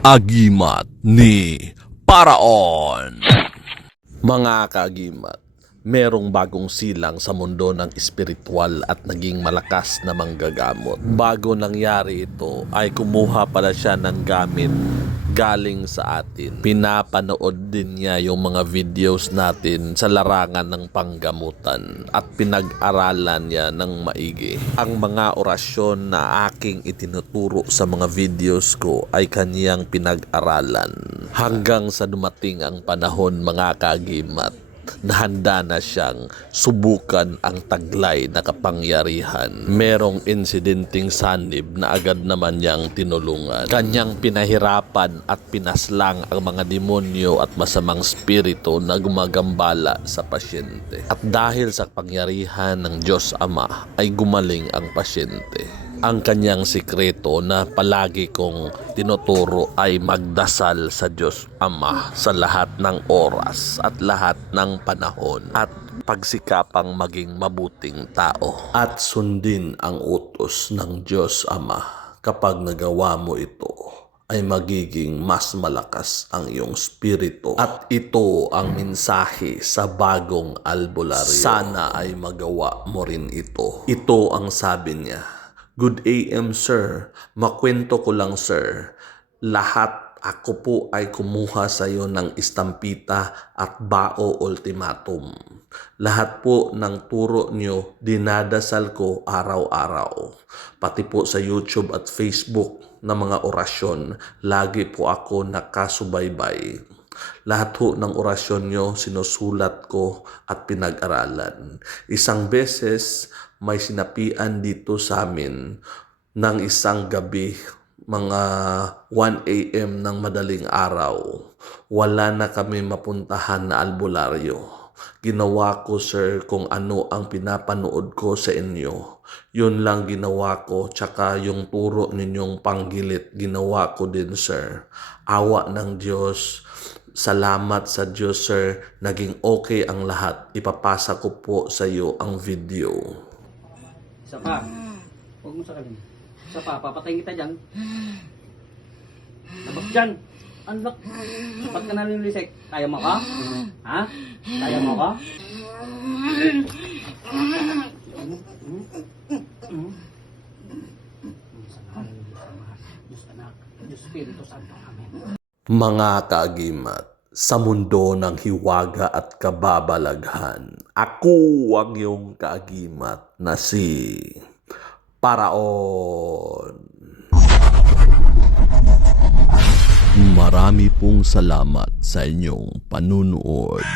Agimat ni Paraon. Mga kaagimat, merong bagong silang sa mundo ng espiritual at naging malakas na manggagamot. Bago nangyari ito ay kumuha pala siya ng gamit galing sa atin. Pinapanood din niya yung mga videos natin sa larangan ng panggamutan at pinag-aralan niya ng maigi. Ang mga orasyon na aking itinuturo sa mga videos ko ay kaniyang pinag-aralan hanggang sa dumating ang panahon, mga kaagimat, na handa na siyang subukan ang taglay na kapangyarihan. Merong insidenteng sanib na agad naman niyang tinulungan. Kanyang pinahirapan at pinaslang ang mga demonyo at masamang spirito na gumagambala sa pasyente. At dahil sa pangyarihan ng Diyos Ama ay gumaling ang pasyente. Ang kanyang sikreto na palagi kong tinuturo ay magdasal sa Diyos Ama sa lahat ng oras at lahat ng panahon at pagsikapang maging mabuting tao at sundin ang utos ng Diyos Ama. Kapag nagawa mo ito ay magiging mas malakas ang iyong spirito at ito ang mensahe sa bagong albularyo. Sana ay magawa mo rin ito. Ito ang sabi niya. Good AM, sir. Makwento ko lang, sir. Lahat ako po ay kumuha sa iyo ng istampita at bao ultimatum. Lahat po ng turo niyo dinadasal ko araw-araw. Pati po sa YouTube at Facebook na mga orasyon, lagi po ako nakasubaybay. Lahat po ng orasyon nyo sinusulat ko at pinag-aralan. Isang beses may sinapian dito sa amin ng isang gabi, mga 1 AM ng madaling araw. Wala na kami mapuntahan na albularyo. Ginawa ko, sir, kung ano ang pinapanood ko sa inyo. Yun lang ginawa ko, tsaka yung turo ninyong panggilit, ginawa ko din, sir. Awa ng Diyos. Salamat sa Diyos, sir. Naging okay ang lahat. Ipapasa ko po sa iyo ang video. Isa pa. Huwag mo sakalin. Isa pa. Papatayin kita dyan. Labas dyan. Unlock. Ba't ka nalilisik? Kaya mo ka? Ha? Kaya mo ka? Diyos anak. Diyos Espiritu Santo. Amen. Mga kaagimat, sa mundo ng hiwaga at kababalaghan, ako ang iyong kaagimat na si Paraon. Marami pong salamat sa inyong panunood.